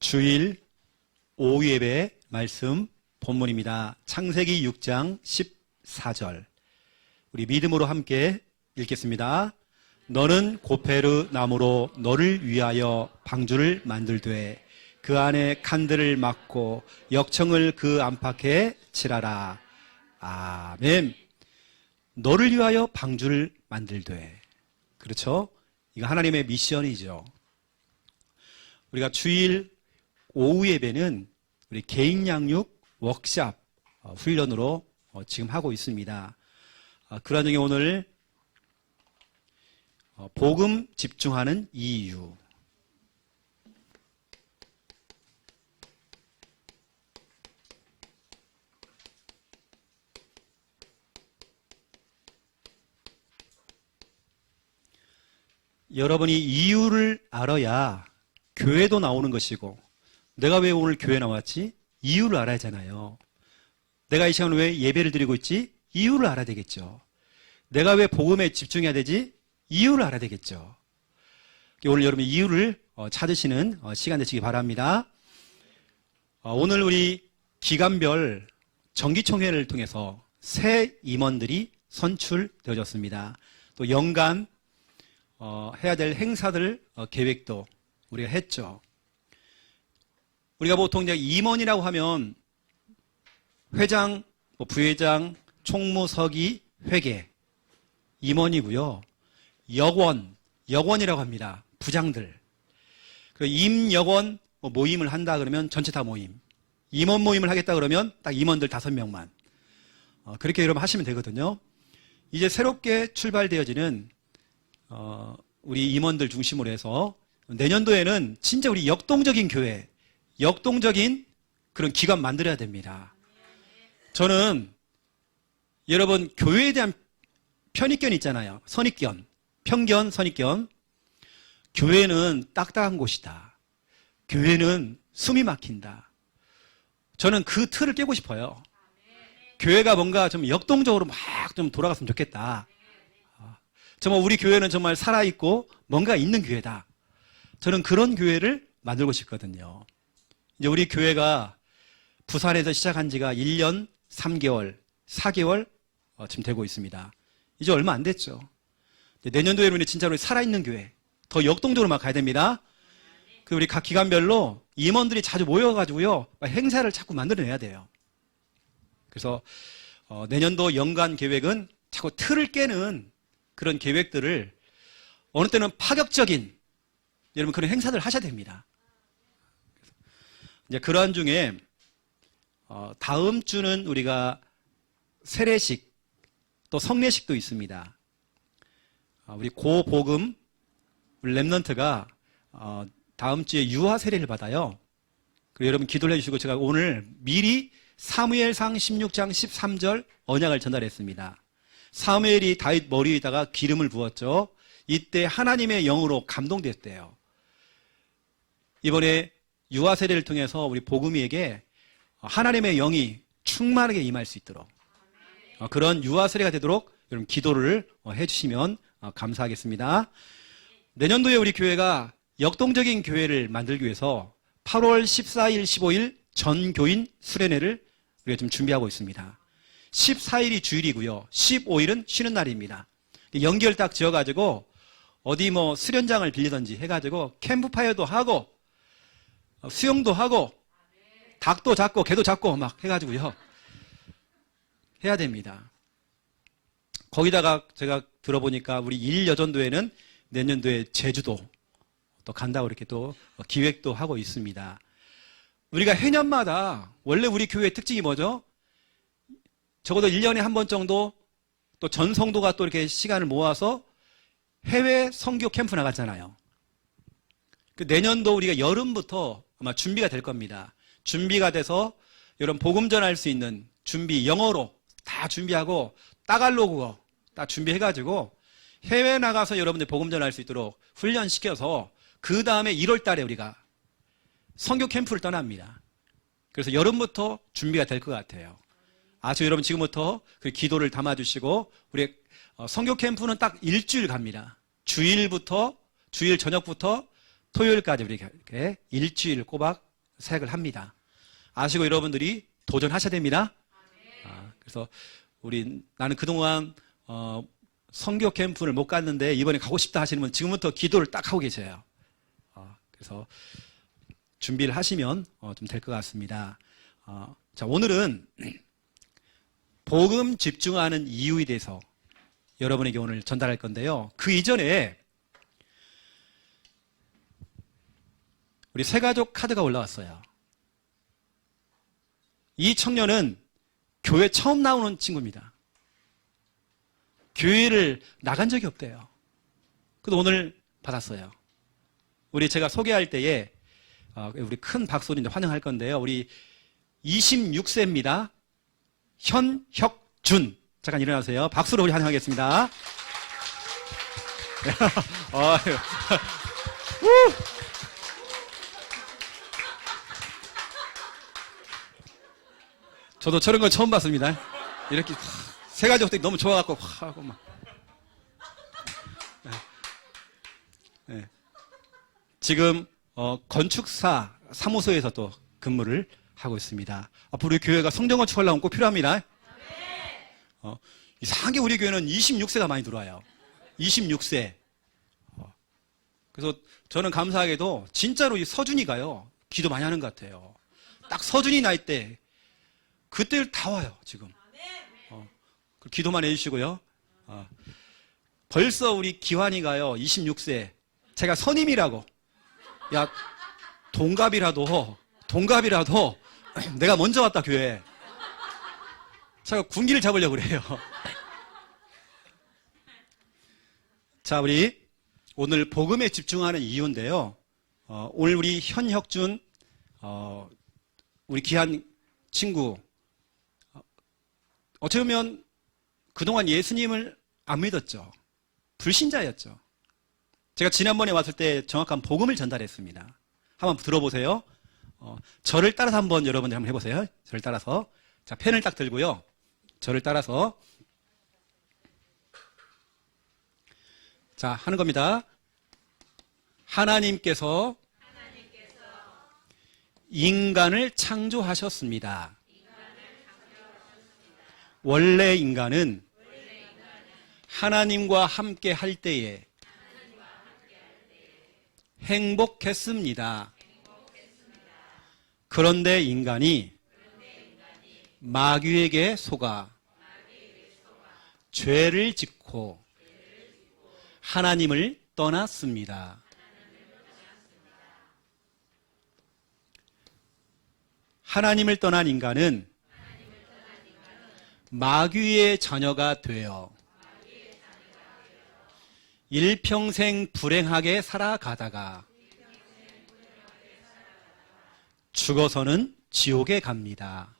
주일 오후 예배 말씀 본문입니다. 창세기 6장 14절. 우리 믿음으로 함께 읽겠습니다. 너는 고페르 나무로 너를 위하여 방주를 만들되 그 안에 칸들을 막고 역청을 그 안팎에 칠하라. 아멘. 너를 위하여 방주를 만들되. 그렇죠? 이거 하나님의 미션이죠. 우리가 주일 오후 예배는 우리 개인 양육 워크샵 훈련으로 지금 하고 있습니다. 그런 중에 오늘 복음 집중하는 이유. 여러분이 이유를 알아야 교회도 나오는 것이고, 내가 왜 오늘 교회 나왔지? 이유를 알아야 하잖아요. 내가 이 시간에 왜 예배를 드리고 있지? 이유를 알아야 되겠죠. 내가 왜 복음에 집중해야 되지? 이유를 알아야 되겠죠. 오늘 여러분 이유를 찾으시는 시간 되시기 바랍니다. 오늘 우리 기간별 정기총회를 통해서 새 임원들이 선출되어졌습니다. 또 연간 해야 될 행사들 계획도 우리가 했죠. 우리가 보통 이제 임원이라고 하면 회장, 부회장, 총무, 서기, 회계 임원이고요. 여권이라고 합니다. 부장들. 그 임여권 모임을 한다 그러면 전체 다 모임. 임원 모임을 하겠다 그러면 딱 임원들 5명만. 그렇게 여러분 하시면 되거든요. 이제 새롭게 출발되어지는 우리 임원들 중심으로 해서 내년도에는 진짜 우리 역동적인 교회, 역동적인 그런 기관 만들어야 됩니다. 저는 여러분 교회에 대한 편입견 있잖아요. 선입견, 편견, 선입견. 교회는 딱딱한 곳이다. 교회는 숨이 막힌다. 저는 그 틀을 깨고 싶어요. 교회가 뭔가 좀 역동적으로 막 좀 돌아갔으면 좋겠다. 정말 우리 교회는 정말 살아있고 뭔가 있는 교회다. 저는 그런 교회를 만들고 싶거든요. 이제 우리 교회가 부산에서 시작한 지가 1년 3개월, 4개월 지금 되고 있습니다. 이제 얼마 안 됐죠. 내년도에 우리 진짜로 살아있는 교회, 더 역동적으로 막 가야 됩니다. 그 우리 각 기관별로 임원들이 자주 모여가지고요, 행사를 자꾸 만들어내야 돼요. 그래서 내년도 연간 계획은 자꾸 틀을 깨는 그런 계획들을 어느 때는 파격적인 여러분 그런 행사들 하셔야 됩니다. 이제 그러한 중에 다음 주는 우리가 세례식 또 성례식도 있습니다. 우리 고복음 우리 랩넌트가 다음 주에 유아 세례를 받아요. 그리고 여러분 기도를 해주시고 제가 오늘 미리 사무엘상 16장 13절 언약을 전달했습니다. 사무엘이 다윗 머리 위에다가 기름을 부었죠. 이때 하나님의 영으로 감동됐대요. 이번에 유아 세례를 통해서 우리 복음이에게 하나님의 영이 충만하게 임할 수 있도록 그런 유아 세례가 되도록 여러분 기도를 해주시면 감사하겠습니다. 내년도에 우리 교회가 역동적인 교회를 만들기 위해서 8월 14일, 15일 전교인 수련회를 우리가 좀 준비하고 있습니다. 14일이 주일이고요. 15일은 쉬는 날입니다. 연결 딱 지어가지고 어디 뭐 수련장을 빌리든지 해가지고 캠프파이어도 하고 수영도 하고 닭도 잡고 개도 잡고 막 해가지고요. 해야 됩니다. 거기다가 제가 들어보니까 우리 1여전도에는 내년도에 제주도 또 간다고 이렇게 또 기획도 하고 있습니다. 우리가 해년마다 원래 우리 교회의 특징이 뭐죠? 적어도 1년에 한 번 정도 또 전 성도가 또 이렇게 시간을 모아서 해외 선교 캠프 나갔잖아요. 그 내년도 우리가 여름부터 아마 준비가 될 겁니다. 준비가 돼서 여러분 복음 전할 수 있는 준비 영어로 다 준비하고 따갈로그어 딱 준비해가지고 해외 나가서 여러분들 복음 전할 수 있도록 훈련시켜서 그 다음에 1월 달에 우리가 선교 캠프를 떠납니다. 그래서 여름부터 준비가 될 것 같아요. 아주 여러분 지금부터 그 기도를 담아주시고 우리 선교 캠프는 딱 일주일 갑니다. 주일 저녁부터 토요일까지 우리 이렇게 일주일 꼬박 사역을 합니다. 아시고 여러분들이 도전하셔야 됩니다. 그래서 나는 그동안 선교 캠프를 못 갔는데 이번에 가고 싶다 하시는 분 지금부터 기도를 딱 하고 계세요. 그래서 준비를 하시면 좀 될 것 같습니다. 자, 오늘은 복음 집중하는 이유에 대해서 여러분에게 오늘 전달할 건데요. 그 이전에 우리 새가족 카드가 올라왔어요. 이 청년은 교회 처음 나오는 친구입니다. 교회를 나간 적이 없대요. 그래도 오늘 받았어요. 제가 소개할 때에 우리 큰 박수로 환영할 건데요. 우리 26세입니다. 현혁준. 잠깐 일어나세요. 박수로 우리 환영하겠습니다. 저도 저런 걸 처음 봤습니다. 이렇게 세 가족들이 너무 좋아갖고 하고 막. 네. 지금 건축사 사무소에서 또 근무를 하고 있습니다. 앞으로 우리 교회가 성전 건축하려면 꼭 필요합니다. 이상하게 우리 교회는 26세가 많이 들어와요. 26세. 그래서 저는 감사하게도 진짜로 이 서준이가요, 기도 많이 하는 것 같아요. 딱 서준이 나이 때 그때 다 와요, 지금. 기도만 해주시고요. 벌써 우리 기환이가요, 26세. 제가 선임이라고. 야, 동갑이라도 내가 먼저 왔다, 교회. 제가 군기를 잡으려고 그래요. 자, 우리 오늘 복음에 집중하는 이유인데요. 오늘 우리 현혁준, 우리 귀한 친구, 어찌 보면 그동안 예수님을 안 믿었죠. 불신자였죠. 제가 지난번에 왔을 때 정확한 복음을 전달했습니다. 한번 들어보세요. 저를 따라서 한번 여러분들 한번 해보세요. 저를 따라서. 자, 펜을 딱 들고요. 저를 따라서. 자, 하는 겁니다. 하나님께서 인간을 창조하셨습니다. 원래 인간은 하나님과 함께 할 때에 행복했습니다. 그런데 인간이 마귀에게 속아 죄를 짓고 하나님을 떠났습니다. 하나님을 떠난 인간은 마귀의 자녀가 되어 일평생 불행하게 살아가다가 죽어서는 지옥에 갑니다.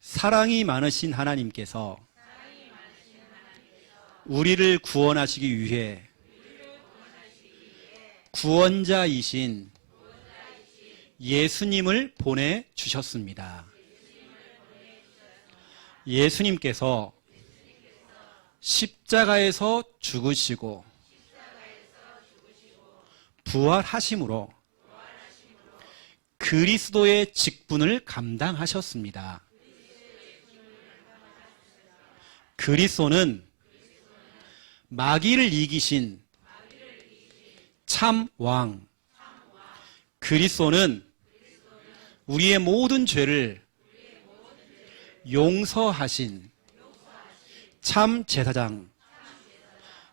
사랑이 많으신 하나님께서 우리를 구원하시기 위해 구원자이신 예수님을 보내주셨습니다. 예수님께서 십자가에서 죽으시고 부활하심으로 그리스도의 직분을 감당하셨습니다. 그리스도는 마귀를 이기신 참 왕. 그리스도는 우리의 모든 죄를 용서하신 참 제사장.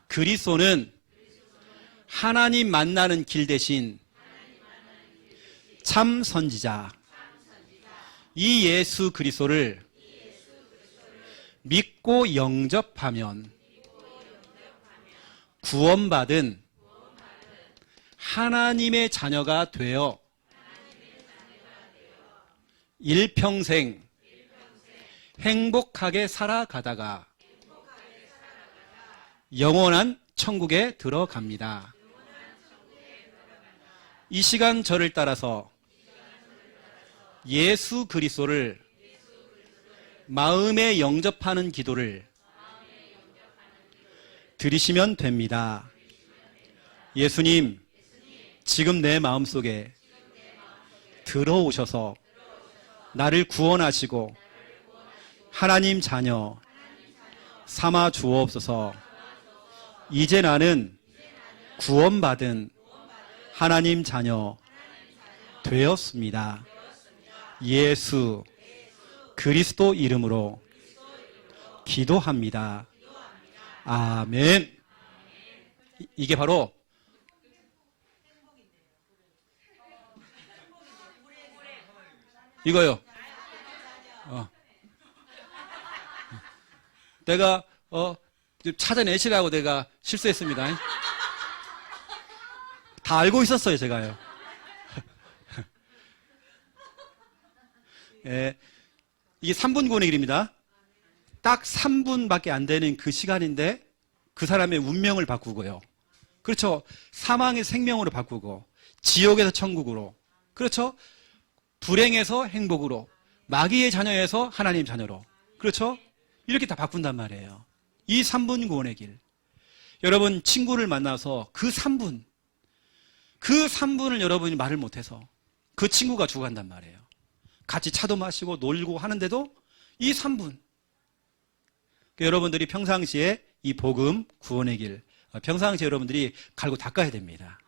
그리스도는 하나님 만나는 길 대신 참 선지자. 이 예수 그리스도를 믿고 영접하면 구원받은 하나님의 자녀가 되어 일평생 행복하게 살아가다가 영원한 천국에 들어갑니다. 이 시간 저를 따라서 예수 그리스도를 마음에 영접하는 기도를 드리시면 됩니다. 예수님, 지금 내 마음속에 들어오셔서 나를 구원하시고 하나님 자녀 삼아 주옵소서. 이제 나는 구원받은 하나님 자녀 되었습니다. 예수 그리스도 이름으로 기도합니다. 아멘. 이게 바로 이거요. 내가 찾아내시라고 내가 실수했습니다. 다 알고 있었어요, 제가요. 예, 이게 3분 구원의 길입니다. 딱 3분밖에 안 되는 그 시간인데 그 사람의 운명을 바꾸고요. 그렇죠. 사망의 생명으로 바꾸고 지옥에서 천국으로, 그렇죠. 불행에서 행복으로, 마귀의 자녀에서 하나님 자녀로, 그렇죠. 이렇게 다 바꾼단 말이에요. 이 3분 구원의 길. 여러분 친구를 만나서 그 3분을 여러분이 말을 못해서 그 친구가 죽어간단 말이에요. 같이 차도 마시고 놀고 하는데도 이 3분. 여러분들이 평상시에 이 복음 구원의 길, 평상시에 여러분들이 갈고 닦아야 됩니다.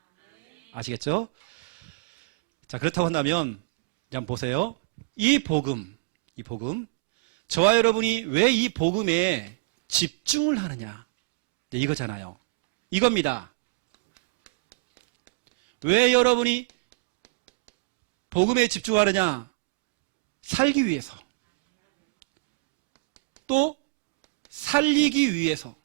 아시겠죠? 자, 그렇다고 한다면 한번 보세요. 이 복음, 저와 여러분이 왜 이 복음에 집중을 하느냐, 이거잖아요. 이겁니다. 왜 여러분이 복음에 집중하느냐? 살기 위해서, 또 살리기 위해서.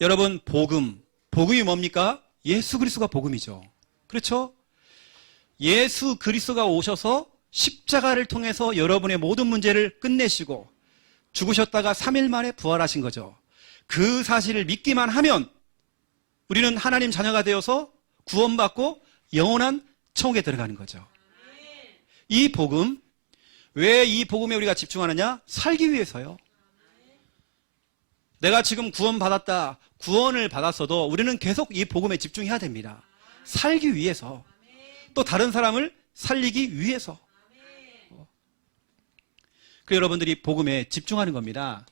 여러분 복음이 뭡니까? 예수 그리스도가 복음이죠. 그렇죠? 예수 그리스도가 오셔서 십자가를 통해서 여러분의 모든 문제를 끝내시고 죽으셨다가 3일 만에 부활하신 거죠. 그 사실을 믿기만 하면 우리는 하나님 자녀가 되어서 구원받고 영원한 천국에 들어가는 거죠. 이 복음, 왜 이 복음에 우리가 집중하느냐? 살기 위해서요. 내가 지금 구원받았다, 구원을 받았어도 우리는 계속 이 복음에 집중해야 됩니다. 살기 위해서, 또 다른 사람을 살리기 위해서. 그 여러분들이 복음에 집중하는 겁니다.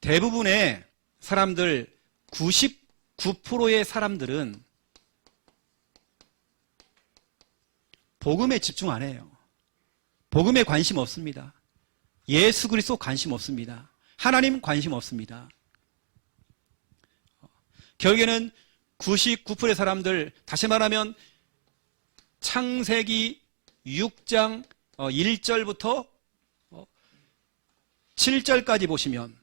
대부분의 사람들, 99%의 사람들은 복음에 집중 안 해요. 복음에 관심 없습니다. 예수 그리스도 관심 없습니다. 하나님 관심 없습니다. 결국에는 99%의 사람들, 다시 말하면 창세기 6장 1절부터 7절까지 보시면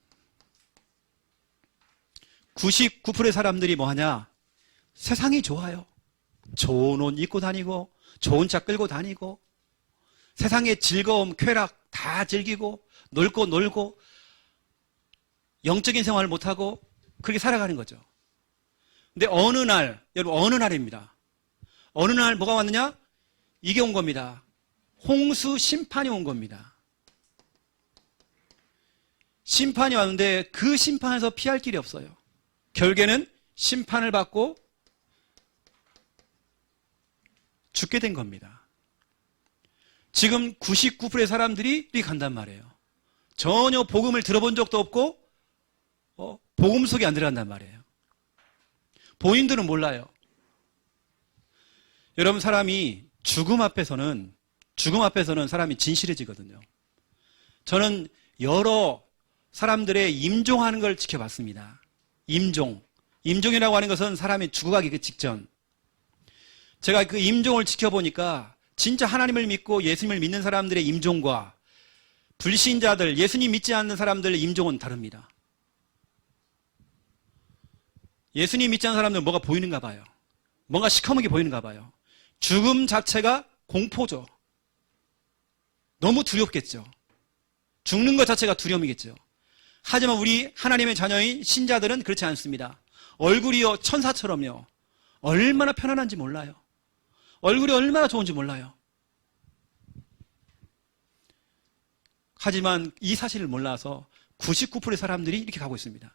99%의 사람들이 뭐 하냐? 세상이 좋아요. 좋은 옷 입고 다니고 좋은 차 끌고 다니고 세상의 즐거움, 쾌락 다 즐기고 놀고 영적인 생활을 못하고 그렇게 살아가는 거죠. 근데 어느 날, 여러분 어느 날입니다. 어느 날 뭐가 왔느냐? 이게 온 겁니다. 홍수 심판이 온 겁니다. 심판이 왔는데 그 심판에서 피할 길이 없어요. 결국에는 심판을 받고 죽게 된 겁니다. 지금 99%의 사람들이 이렇게 간단 말이에요. 전혀 복음을 들어본 적도 없고 복음 속에 안 들어간단 말이에요. 본인들은 몰라요. 여러분 사람이 죽음 앞에서는 사람이 진실해지거든요. 저는 여러 사람들의 임종하는 걸 지켜봤습니다. 임종이라고 하는 것은 사람이 죽어가기 그 직전. 제가 그 임종을 지켜보니까 진짜 하나님을 믿고 예수님을 믿는 사람들의 임종과 불신자들, 예수님 믿지 않는 사람들의 임종은 다릅니다. 예수님 믿지 않는 사람들은 뭐가 보이는가 봐요. 뭔가 시커멓게 보이는가 봐요. 죽음 자체가 공포죠. 너무 두렵겠죠. 죽는 것 자체가 두려움이겠죠. 하지만 우리 하나님의 자녀인 신자들은 그렇지 않습니다. 얼굴이요 천사처럼요. 얼마나 편안한지 몰라요. 얼굴이 얼마나 좋은지 몰라요. 하지만 이 사실을 몰라서 99%의 사람들이 이렇게 가고 있습니다.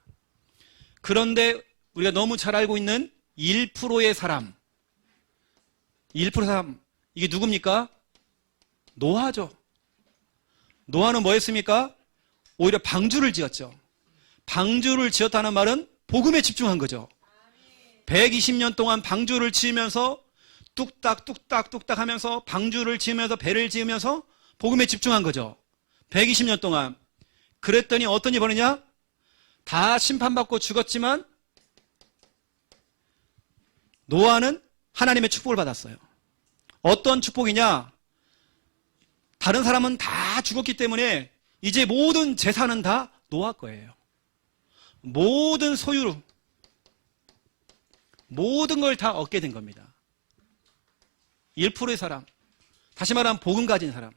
그런데 우리가 너무 잘 알고 있는 1%의 사람, 1% 사람, 이게 누굽니까? 노아죠. 노아는 뭐 했습니까? 오히려 방주를 지었죠. 방주를 지었다는 말은 복음에 집중한 거죠. 120년 동안 방주를 지으면서 뚝딱 하면서 방주를 지으면서 배를 지으면서 복음에 집중한 거죠. 120년 동안. 그랬더니 어떤 일이 벌어지냐? 다 심판받고 죽었지만 노아는 하나님의 축복을 받았어요. 어떤 축복이냐? 다른 사람은 다 죽었기 때문에 이제 모든 재산은 다 노아 거예요. 모든 소유, 모든 걸 다 얻게 된 겁니다. 1%의 사람, 다시 말하면 복음 가진 사람.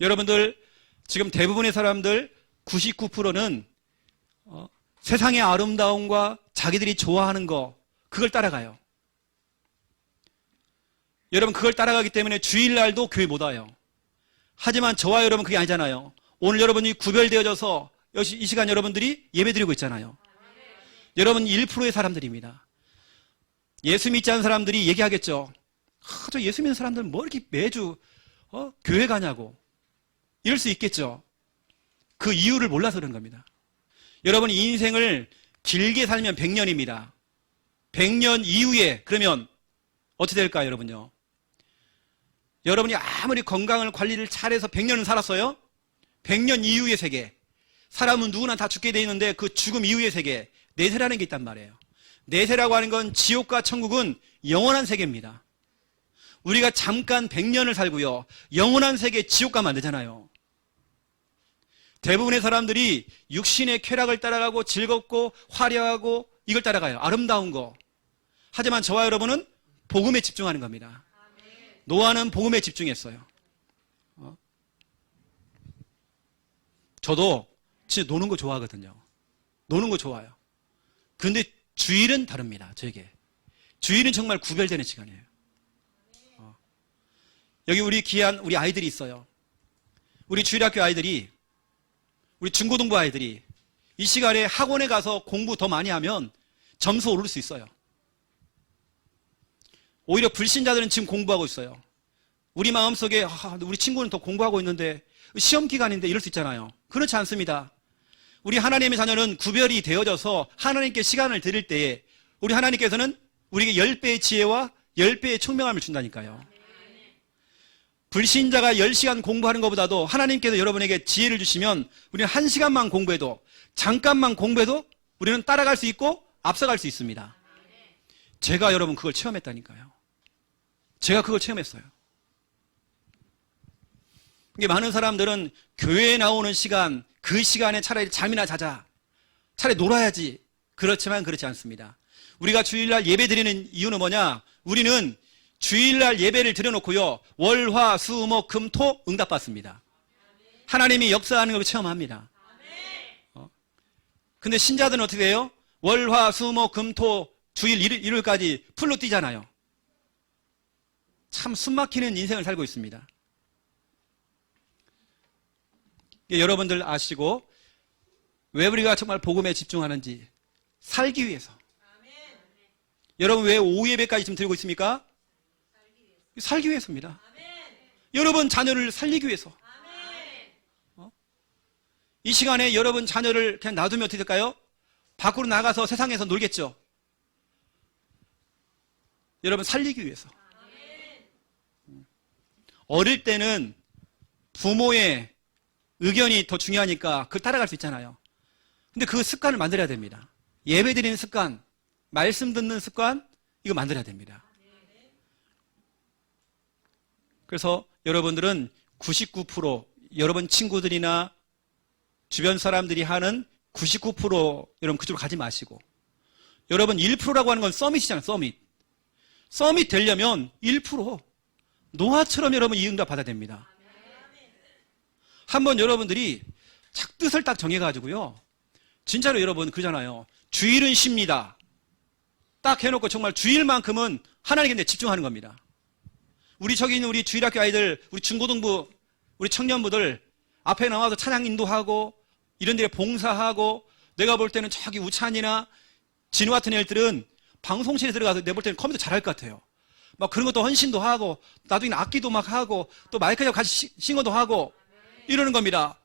여러분들 지금 대부분의 사람들 99%는 세상의 아름다움과 자기들이 좋아하는 거, 그걸 따라가요. 여러분 그걸 따라가기 때문에 주일날도 교회 못 와요. 하지만 저와 여러분 그게 아니잖아요. 오늘 여러분이 구별되어져서 이 시간 여러분들이 예배드리고 있잖아요. 여러분 1%의 사람들입니다. 예수 믿지 않는 사람들이 얘기하겠죠. 저 예수 믿는 사람들은 뭐 이렇게 매주 교회 가냐고 이럴 수 있겠죠. 그 이유를 몰라서 그런 겁니다. 여러분 이 인생을 길게 살면 100년입니다. 100년 이후에 그러면 어떻게 될까요, 여러분요? 여러분이 아무리 건강을 관리를 잘해서 100년을 살았어요? 100년 이후의 세계. 사람은 누구나 다 죽게 돼 있는데 그 죽음 이후의 세계, 내세라는 게 있단 말이에요. 내세라고 하는 건 지옥과 천국은 영원한 세계입니다. 우리가 잠깐 100년을 살고요. 영원한 세계 지옥 가면 안 되잖아요. 대부분의 사람들이 육신의 쾌락을 따라가고 즐겁고 화려하고 이걸 따라가요. 아름다운 거. 하지만 저와 여러분은 복음에 집중하는 겁니다. 노아는 복음에 집중했어요. 저도 진짜 노는 거 좋아하거든요. 노는 거 좋아요. 그런데 주일은 다릅니다. 저에게. 주일은 정말 구별되는 시간이에요. 여기 우리 귀한 우리 아이들이 있어요. 우리 주일학교 아이들이, 우리 중고등부 아이들이 이 시간에 학원에 가서 공부 더 많이 하면 점수 오를 수 있어요. 오히려 불신자들은 지금 공부하고 있어요. 우리 마음속에 우리 친구는 더 공부하고 있는데 시험 기간인데 이럴 수 있잖아요. 그렇지 않습니다. 우리 하나님의 자녀는 구별이 되어져서 하나님께 시간을 드릴 때에 우리 하나님께서는 우리에게 10배의 지혜와 10배의 총명함을 준다니까요. 불신자가 10시간 공부하는 것보다도 하나님께서 여러분에게 지혜를 주시면 우리는 1시간만 공부해도, 잠깐만 공부해도 우리는 따라갈 수 있고 앞서갈 수 있습니다. 제가 여러분 그걸 체험했다니까요. 제가 그걸 체험했어요. 이게 많은 사람들은 교회에 나오는 시간, 그 시간에 차라리 잠이나 자자, 차라리 놀아야지. 그렇지만 그렇지 않습니다. 우리가 주일날 예배 드리는 이유는 뭐냐? 우리는 주일날 예배를 드려놓고요, 월, 화, 수, 목, 금, 토 응답받습니다. 하나님이 역사하는 걸 체험합니다. 근데 신자들은 어떻게 돼요? 월, 화, 수, 목, 금, 토, 주일, 일요일까지 풀로 뛰잖아요. 참 숨막히는 인생을 살고 있습니다. 여러분들 아시고, 왜 우리가 정말 복음에 집중하는지 살기 위해서. 여러분 왜 오후 예배까지 지금 드리고 있습니까? 살기 위해서입니다. 여러분 자녀를 살리기 위해서. 이 시간에 여러분 자녀를 그냥 놔두면 어떻게 될까요? 밖으로 나가서 세상에서 놀겠죠. 여러분 살리기 위해서. 어릴 때는 부모의 의견이 더 중요하니까 그걸 따라갈 수 있잖아요. 근데 그 습관을 만들어야 됩니다. 예배 드리는 습관, 말씀 듣는 습관, 이거 만들어야 됩니다. 그래서 여러분들은 99%, 여러분 친구들이나 주변 사람들이 하는 99% 여러분 그쪽으로 가지 마시고, 여러분 1%라고 하는 건 서밋이잖아요. 서밋 되려면 1%, 노아처럼 여러분 이 응답 받아야 됩니다. 한번 여러분들이 뜻을 딱 정해가지고요, 진짜로 여러분 그러잖아요. 주일은 쉽니다. 딱 해놓고 정말 주일만큼은 하나님께 집중하는 겁니다. 우리 저기 있는 우리 주일학교 아이들, 우리 중고등부, 우리 청년부들 앞에 나와서 찬양 인도하고 이런 데 봉사하고, 내가 볼 때는 저기 우찬이나 진우 같은 애들은 방송실에 들어가서 내볼 때는 컴퓨터 잘할 것 같아요. 막 그런 것도 헌신도 하고, 나중에 악기도 막 하고, 또 마이크 잡고 같이 싱어도 하고, 이러는 겁니다.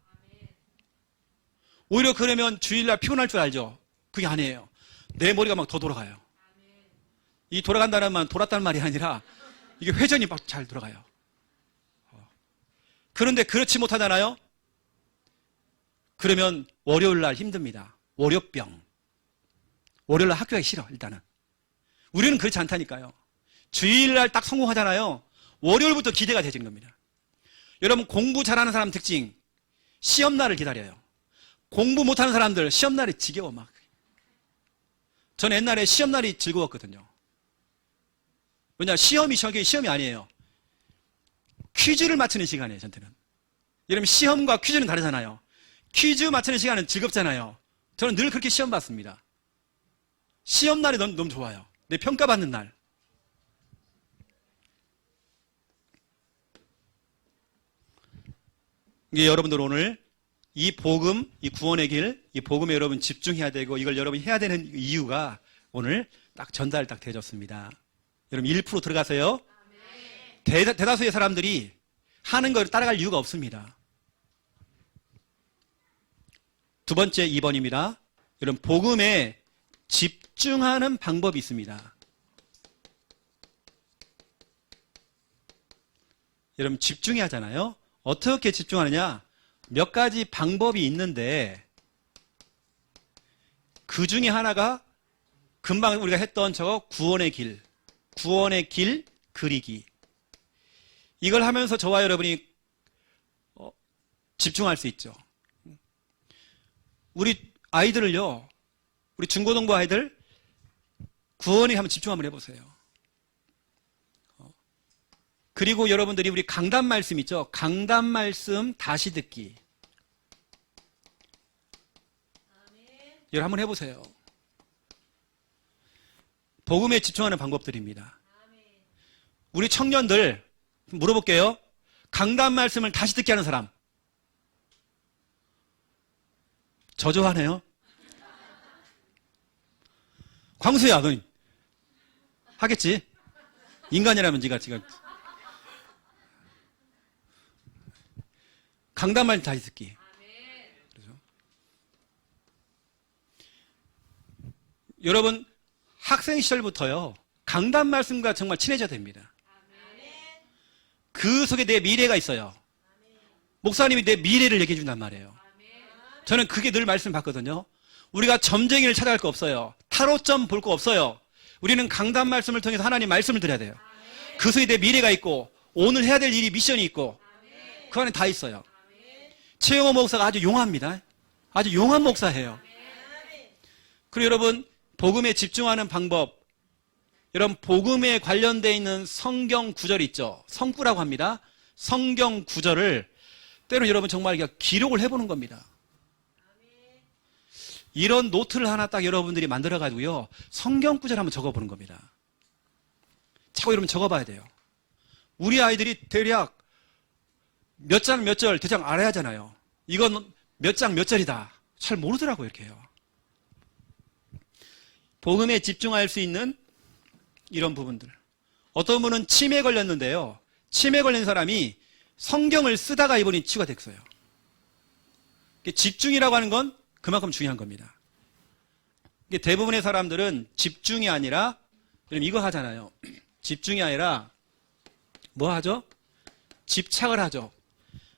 오히려 그러면 주일날 피곤할 줄 알죠? 그게 아니에요. 내 머리가 막 더 돌아가요. 이 돌아간다는 말은 돌았다는 말이 아니라 이게 회전이 막 잘 돌아가요. 그런데 그렇지 못하잖아요? 그러면 월요일날 힘듭니다. 월요병. 월요일날 학교 가기 싫어, 일단은. 우리는 그렇지 않다니까요. 주일날 딱 성공하잖아요. 월요일부터 기대가 되지는 겁니다. 여러분, 공부 잘하는 사람 특징, 시험날을 기다려요. 공부 못하는 사람들 시험날이 지겨워 막. 저는 옛날에 시험날이 즐거웠거든요. 왜냐, 시험이 아니에요. 퀴즈를 맞추는 시간이에요, 저한테는. 여러분, 시험과 퀴즈는 다르잖아요. 퀴즈 맞추는 시간은 즐겁잖아요. 저는 늘 그렇게 시험 봤습니다. 시험날이 너무 좋아요. 내 평가받는 날. 이게 여러분들 오늘 이 복음, 이 구원의 길, 이 복음에 여러분 집중해야 되고 이걸 여러분이 해야 되는 이유가 오늘 딱 전달 딱 되어졌습니다. 여러분 1% 들어가세요. 대다수의 사람들이 하는 걸 따라갈 이유가 없습니다. 두 번째 2번입니다. 여러분 복음에 집중하는 방법이 있습니다. 여러분 집중해야 하잖아요. 어떻게 집중하느냐? 몇 가지 방법이 있는데 그 중에 하나가 금방 우리가 했던 저거 구원의 길 그리기. 이걸 하면서 저와 여러분이 집중할 수 있죠. 우리 아이들을요, 우리 중고등부 아이들 구원에 한번 집중 한번 해보세요. 그리고 여러분들이 우리 강단 말씀 있죠? 강단 말씀 다시 듣기. 이걸 한번 해보세요. 복음에 집중하는 방법들입니다. 우리 청년들 물어볼게요. 강단 말씀을 다시 듣게 하는 사람. 저조하네요. 광수야, 너 하겠지? 인간이라면 네가 지금 강단 말씀 다시 듣기. 그렇죠? 여러분 학생 시절부터요 강단 말씀과 정말 친해져야 됩니다. 그 속에 내 미래가 있어요. 목사님이 내 미래를 얘기해 준단 말이에요. 저는 그게 늘 말씀 받거든요. 우리가 점쟁이를 찾아갈 거 없어요. 타로점 볼 거 없어요. 우리는 강단 말씀을 통해서 하나님 말씀을 드려야 돼요. 그 속에 내 미래가 있고 오늘 해야 될 일이 미션이 있고 그 안에 다 있어요. 최영호 목사가 아주 용합니다. 아주 용한 목사예요. 그리고 여러분 복음에 집중하는 방법, 여러분 복음에 관련되어 있는 성경 구절 있죠. 성구라고 합니다. 성경 구절을 때로 여러분 정말 기록을 해보는 겁니다. 이런 노트를 하나 딱 여러분들이 만들어가지고요 성경 구절 한번 적어보는 겁니다. 자꾸 여러분 적어봐야 돼요. 우리 아이들이 대략 몇 장 몇 절 대충 알아야 하잖아요. 이건 몇 장 몇 절이다 잘 모르더라고요. 이렇게 해요. 복음에 집중할 수 있는 이런 부분들. 어떤 분은 치매 걸렸는데요 치매 걸린 사람이 성경을 쓰다가 이번에 치유가 됐어요. 집중이라고 하는 건 그만큼 중요한 겁니다. 대부분의 사람들은 집중이 아니라 이거 하잖아요. 집중이 아니라 뭐 하죠? 집착을 하죠.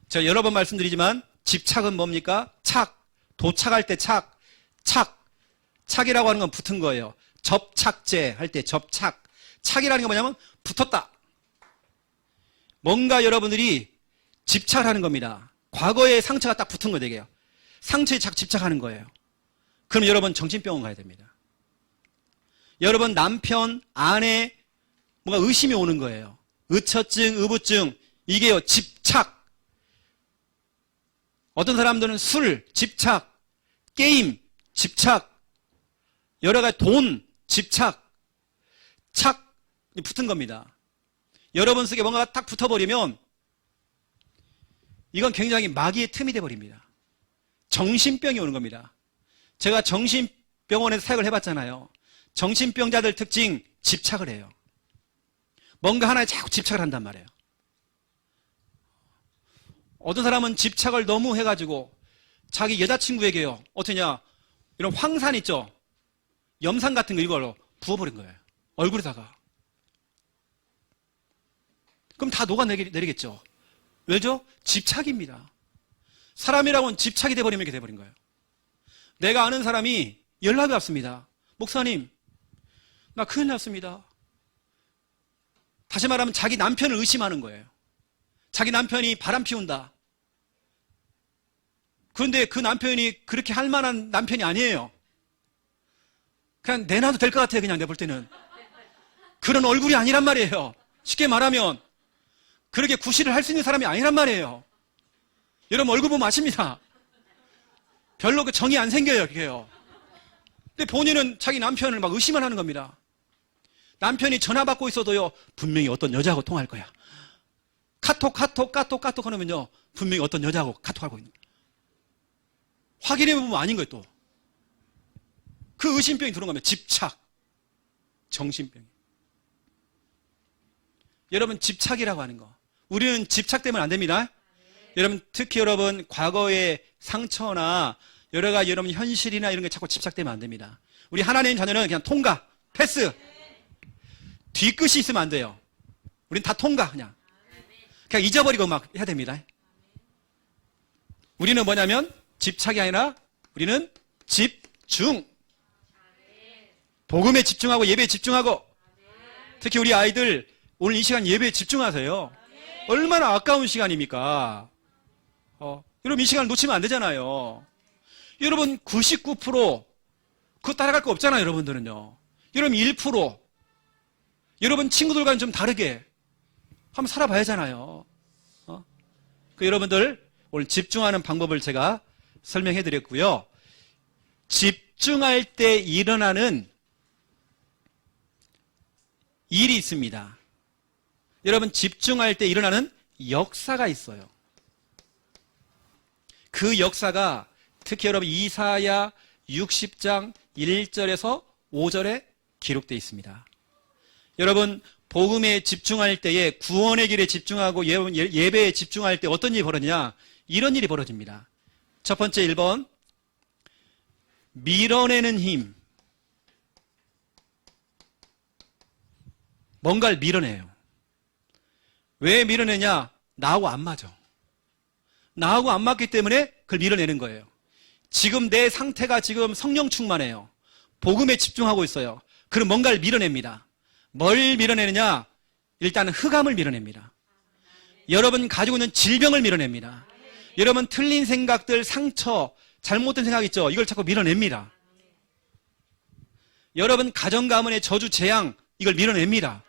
제가 여러 번 말씀드리지만 집착은 뭡니까? 도착할 때 착이라고 하는 건 붙은 거예요. 접착제 할 때 접착. 착이라는 게 뭐냐면 붙었다. 뭔가 여러분들이 집착을 하는 겁니다. 과거의 상처가 딱 붙은 거 되게요. 상처에 집착하는 거예요. 그럼 여러분 정신병원 가야 됩니다. 여러분 남편, 아내 뭔가 의심이 오는 거예요. 의처증, 의부증 이게요 집착. 어떤 사람들은 술, 집착, 게임, 집착, 여러 가지 돈, 집착, 붙은 겁니다. 여러분 속에 뭔가가 딱 붙어버리면 이건 굉장히 마귀의 틈이 돼버립니다. 정신병이 오는 겁니다. 제가 정신병원에서 사역을 해봤잖아요. 정신병자들 특징, 집착을 해요. 뭔가 하나에 자꾸 집착을 한단 말이에요. 어떤 사람은 집착을 너무 해가지고 자기 여자친구에게요, 어떠냐, 이런 황산 있죠? 염산 같은 거 이걸로 부어버린 거예요. 얼굴에다가. 그럼 다 녹아내리겠죠. 왜죠? 집착입니다. 사람이라고는 집착이 돼버리면 이렇게 돼버린 거예요. 내가 아는 사람이 연락이 왔습니다. 목사님, 나 큰일 났습니다. 다시 말하면 자기 남편을 의심하는 거예요. 자기 남편이 바람 피운다. 그런데 그 남편이 그렇게 할 만한 남편이 아니에요. 그냥 내놔도 될 것 같아요. 그냥 내볼 때는. 그런 얼굴이 아니란 말이에요. 쉽게 말하면 그렇게 구실을 할 수 있는 사람이 아니란 말이에요. 여러분 얼굴 보면 아십니다. 별로 그 정이 안 생겨요. 그게요. 근데 본인은 자기 남편을 막 의심을 하는 겁니다. 남편이 전화 받고 있어도요, 분명히 어떤 여자하고 통화할 거야. 카톡 하면요, 분명히 어떤 여자하고 카톡하고 있는 거예요. 확인해보면 아닌 거예요. 또 그 의심병이 들어온 겁니다. 집착, 정신병. 여러분 집착이라고 하는 거, 우리는 집착되면 안 됩니다. 여러분 특히 여러분 과거의 상처나 여러 가지 여러분 현실이나 이런 게 자꾸 집착되면 안 됩니다. 우리 하나님 자녀는 그냥 통과, 패스. 뒤끝이 있으면 안 돼요. 우린 다 통과, 그냥 잊어버리고 막 해야 됩니다. 우리는 뭐냐면 집착이 아니라 우리는 집중. 복음에 집중하고 예배에 집중하고. 특히 우리 아이들 오늘 이 시간 예배에 집중하세요. 얼마나 아까운 시간입니까? 여러분 이 시간을 놓치면 안 되잖아요. 여러분 99% 그거 따라갈 거 없잖아요. 여러분들은요. 여러분 1% 여러분 친구들과는 좀 다르게 한번 살아봐야 하잖아요. 그 여러분들 오늘 집중하는 방법을 제가 설명해 드렸고요. 집중할 때 일어나는 일이 있습니다. 여러분 집중할 때 일어나는 역사가 있어요. 그 역사가 특히 여러분 이사야 60장 1절에서 5절에 기록되어 있습니다. 여러분 복음에 집중할 때에 구원의 길에 집중하고 예배에 집중할 때 어떤 일이 벌어지냐? 이런 일이 벌어집니다. 첫 번째 1번, 밀어내는 힘. 뭔가를 밀어내요. 왜 밀어내냐? 나하고 안 맞아. 나하고 안 맞기 때문에 그걸 밀어내는 거예요. 지금 내 상태가 지금 성령 충만해요. 복음에 집중하고 있어요. 그럼 뭔가를 밀어냅니다. 뭘 밀어내느냐? 일단 흑암을 밀어냅니다. 여러분 가지고 있는 질병을 밀어냅니다. 여러분 틀린 생각들, 상처, 잘못된 생각 있죠? 이걸 자꾸 밀어냅니다. 여러분 가정 가문의 저주, 재앙, 이걸 밀어냅니다.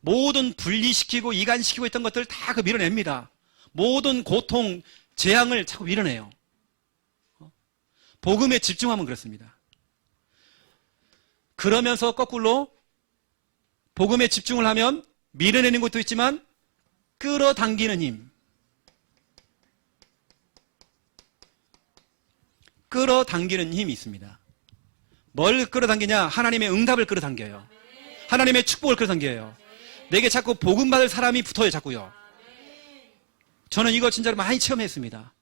모든 분리시키고 이간시키고 있던 것들 다 그 밀어냅니다. 모든 고통, 재앙을 자꾸 밀어내요. 복음에 집중하면 그렇습니다. 그러면서 거꾸로 복음에 집중을 하면 밀어내는 것도 있지만 끌어당기는 힘. 끌어당기는 힘이 있습니다. 뭘 끌어당기냐? 하나님의 응답을 끌어당겨요. 하나님의 축복을 끌어당겨요. 내게 자꾸 복음 받을 사람이 붙어요. 자꾸요. 저는 이거 진짜로 많이 체험했습니다.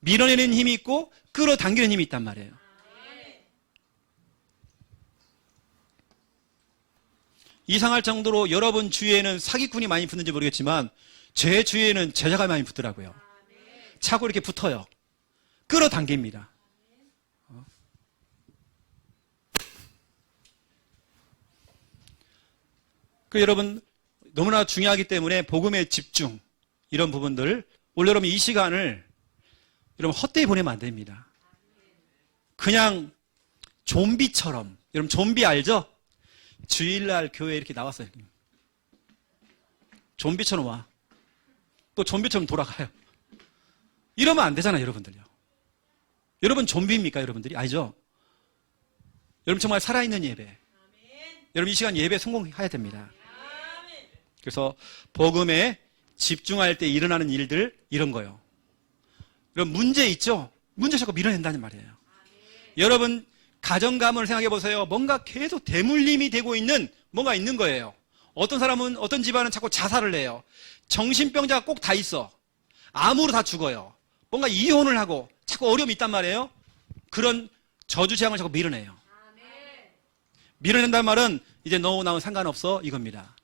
밀어내는 힘이 있고 끌어당기는 힘이 있단 말이에요. 이상할 정도로 여러분 주위에는 사기꾼이 많이 붙는지 모르겠지만 제 주위에는 제자가 많이 붙더라고요. 자꾸 이렇게 붙어요. 끌어당깁니다. 그 여러분 너무나 중요하기 때문에 복음의 집중, 이런 부분들 오늘 여러분 이 시간을 여러분 헛되이 보내면 안 됩니다. 그냥 좀비처럼, 여러분 좀비 알죠? 주일날 교회에 이렇게 나왔어요. 좀비처럼 와. 또 좀비처럼 돌아가요. 이러면 안 되잖아요, 여러분들요. 여러분 좀비입니까, 여러분들이? 아니죠? 여러분 정말 살아있는 예배. 여러분 이 시간 예배 성공해야 됩니다. 그래서 복음에 집중할 때 일어나는 일들, 이런 거요. 여러분 문제 있죠? 문제 자꾸 밀어낸다는 말이에요. 여러분 가정감을 생각해 보세요. 뭔가 계속 대물림이 되고 있는 뭔가 있는 거예요. 어떤 사람은, 어떤 집안은 자꾸 자살을 해요. 정신병자가 꼭 다 있어. 암으로 다 죽어요. 뭔가 이혼을 하고 자꾸 어려움이 있단 말이에요. 그런 저주재앙을 자꾸 밀어내요. 밀어낸다는 말은 이제 너하고 나하고 상관없어 이겁니다.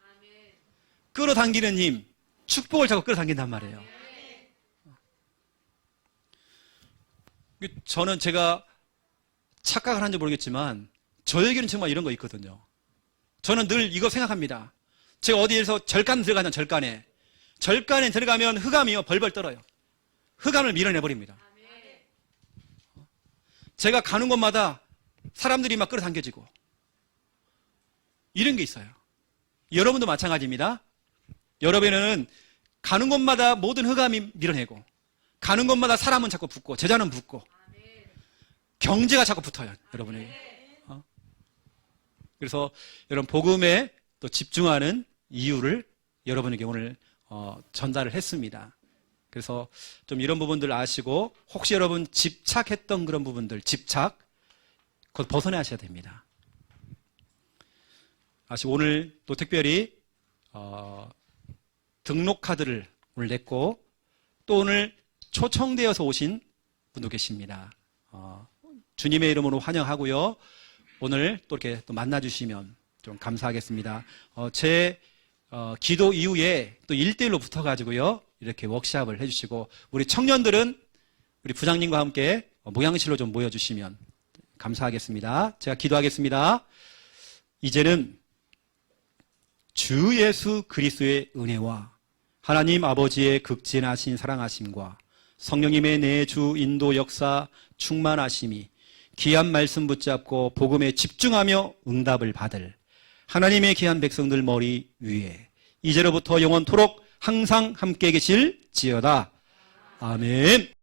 끌어당기는 힘, 축복을 자꾸 끌어당긴단 말이에요. 저는 제가 착각을 하는지 모르겠지만 저에게는 정말 이런 거 있거든요. 저는 늘 이거 생각합니다. 제가 어디에서 절간 들어가면 절간에 들어가면 흑암이요 벌벌 떨어요. 흑암을 밀어내버립니다. 제가 가는 곳마다 사람들이 막 끌어당겨지고 이런 게 있어요. 여러분도 마찬가지입니다. 여러분은 가는 곳마다 모든 흑암이 밀어내고 가는 곳마다 사람은 자꾸 붙고 제자는 붙고 경제가 자꾸 붙어요. 여러분에게. 그래서 여러분 복음에 또 집중하는 이유를 여러분에게 오늘 전달을 했습니다. 그래서 좀 이런 부분들 아시고 혹시 여러분 집착했던 그런 부분들 집착 곧 벗어나셔야 됩니다. 오늘 또 특별히 등록 카드를 오늘 냈고 또 오늘 초청되어서 오신 분도 계십니다. 주님의 이름으로 환영하고요. 오늘 또 이렇게 또 만나주시면 좀 감사하겠습니다. 제 기도 이후에 또 1대1로 붙어가지고요. 이렇게 워크샵을 해주시고 우리 청년들은 우리 부장님과 함께 모양실로 좀 모여주시면 감사하겠습니다. 제가 기도하겠습니다. 이제는 주 예수 그리스도의 은혜와 하나님 아버지의 극진하신 사랑하심과 성령님의 내주 인도 역사 충만하심이 귀한 말씀 붙잡고 복음에 집중하며 응답을 받을 하나님의 귀한 백성들 머리 위에 이제로부터 영원토록 항상 함께 계실지어다. 아멘.